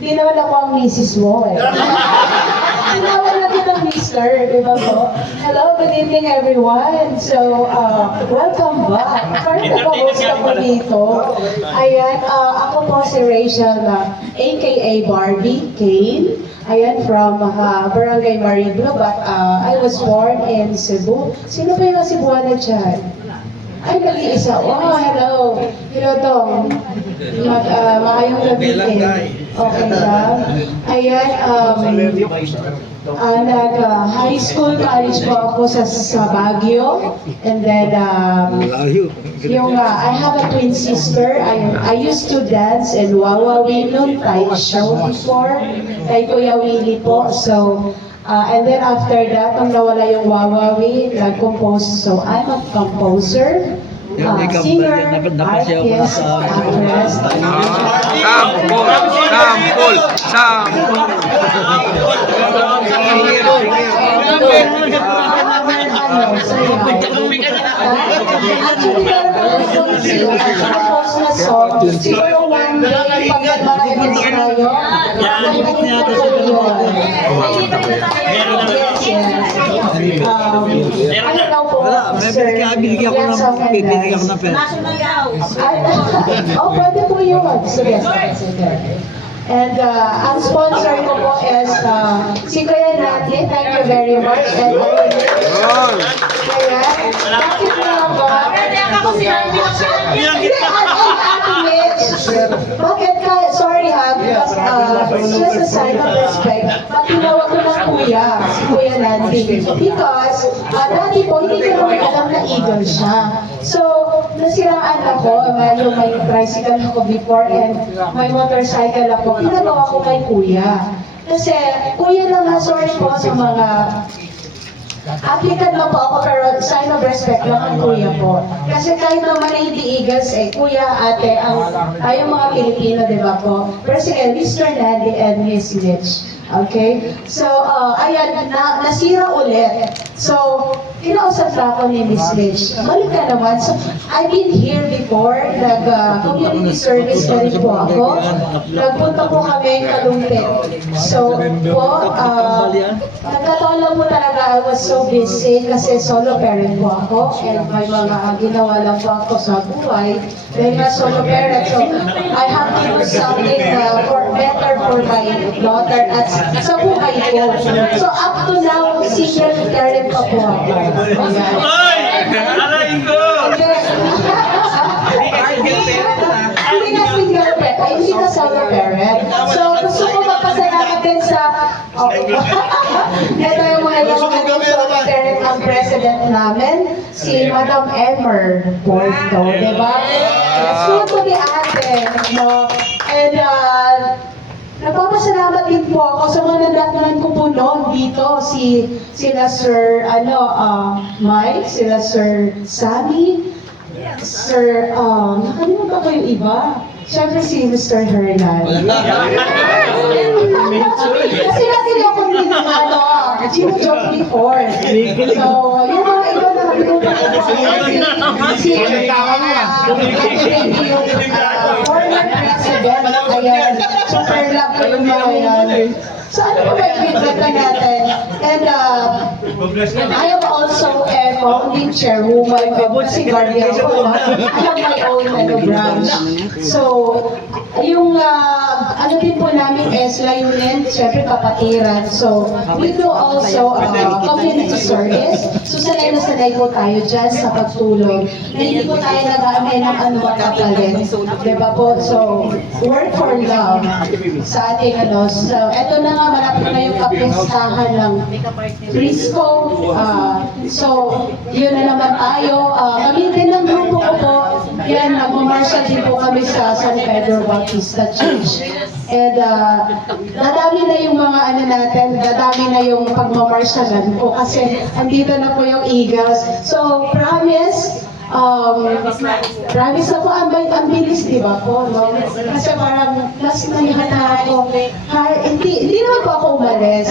Hindi naman ako ang misis mo eh. Tinawag na kita mister, di ba po? Hello, good evening everyone. So, welcome back. Parang nag-host ako dito. Ayan, ako po si Rachel, aka Barbie Kane. Ayan, from Barangay Mariblo, but I was born in Cebu. Sino ba yung Cebuana dyan? Ay, nag-iisa. Wow, hello. Hello, Dong. Maayong gabi din. Okay lang. Ayan, nag-high school, college po ako sa Baguio. And then, I have a twin sister. I used to dance in Wawawi noon, tayo show before. Kay Kuya Willie po. So, and then after that, nung nawala yung Wawawi, nag-compose. So, I'm a composer, singer, artist, actress. Actually, compose na song. Siguro one day, pag mag-events tayo, ano daw po, sir? Yan sa Mendes. Oh, pwede po yun. Sige, sige. And ang sponsor ko po is si Kuya Nati. Thank you very much. And kaya, bakit na ba? Bakit ka? Sorry ha, because just a sign of respect, patinawag ko ng kuya, si Kuya Nati. Because dati po, hindi ko naman alam na eagle siya. So, nasiraan ako, yung may tricycle ako before and may motorcycle ako, pinagawa ko kay kuya. Kasi, kuya lang ha, sorry po sa mga applicant lang po ako, pero sign of respect lang ang kuya po. Kasi kahit naman na hindi Eagles, kuya, ate, tayong mga Pilipino, di ba po? Pero sige, Mr. Nandi and Miss Mitch. Okay? So, ayan, nasira ulit. So, kinausap na ako ni Miss Mitch. Balik ka naman. So, I've been here before. Nag-community service na rin po ako. Nagpunta po kami Kalumpit. So, po, nagkataon lang po talaga, I was so busy kasi solo parent po ako. And may mga ginawa lang po ako sa buhay. Dahil nga solo parent. So, I have to do something better for my daughter at sa buhay ko. So, up to now, single parent pa po ako. Ay! Aray ko! Hindi na single parent, hindi na solo parent. So, gusto ko magpasalamat din sa... Ito yung mga solo parent ng president namin, si Madam Emer Porto, di ba? So, to the ate, no? And, nagpapasalamat din po ako sa mga nadatnan ko po noon dito, sila Sir, Mike, sila Sir Sammy, Sir, nakalimutan ko yung iba. Siyempre si Mr. Hernan. Kasi natin ako din ng joke before. So, yung mga iba na nakalimutan ko si former president, ayan, super love ko yung mga yan. So, ano ba ibigay natin? And I am also a founding chairwoman kasi guardian ko. I have my own branch. So, yung din po namin is layunin, syempre kapatiran. So, we do also community service. So, sanay na sanay po tayo dyan sa pagtulong. Na hindi po tayo nag-aamay ng anumang kapalit. Diba po? So, work for love sa ating So, eto na nga, malapit na yung kapistahan ng Frisco. So, yun na naman tayo. Kami din ng grupo ko po. Yan, nagmamarshal din po kami sa San Pedro Bautista Church. And dadami na yung mga dadami na yung pagmamarsyalan po kasi andito na po yung Eagles. So, promise na po, ang bilis, di ba po, no? Kasi parang, last na ako, hindi naman po ako umalis.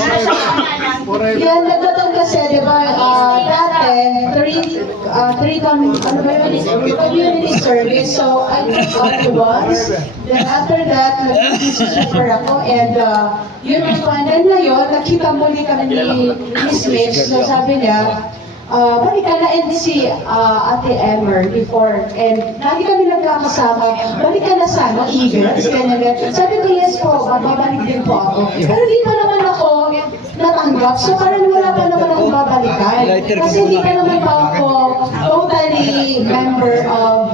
Yan, nagtatang kasi, di ba, dati, community service. So, I took up the once. Then after that, nag-busy super ako. And yun ang fun. And ngayon, nakita muli kami ni Miss Mitch. So sabi niya, balik ka na and si Ate Emmer before. And lagi kami nagkakasama. Balik ka na sana, Eagles. Ganyan. Sabi ko, yes po, babalik din po ako. Pero di pa naman ako natanggap. So parang wala pa naman akong babalikan. Kasi hindi pa naman pa ako totally member of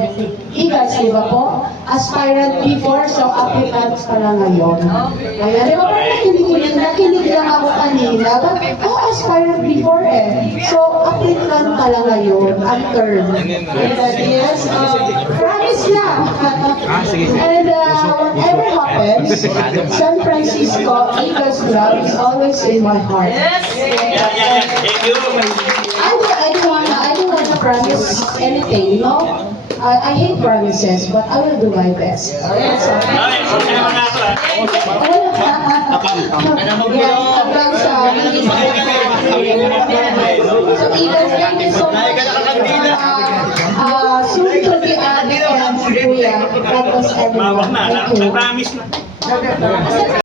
Eagles, di ba po? Aspirant before, so applicant pa lang ngayon. Kaya, di ba parang nakinig lang ako kanina. But, aspirant before eh. So, applicant pa lang ngayon, after. Yes, promise na. And whatever happens, San Francisco Eagles Club is always in my heart. Thank you. I don't want to promise anything, you know? I hate promises, but I will do my best. Ay, okay naman ako ah. So, Eagles, thank you so much. Soon to be added and Kuya. That was everyone. Mawak na, Thank you. na-promise na.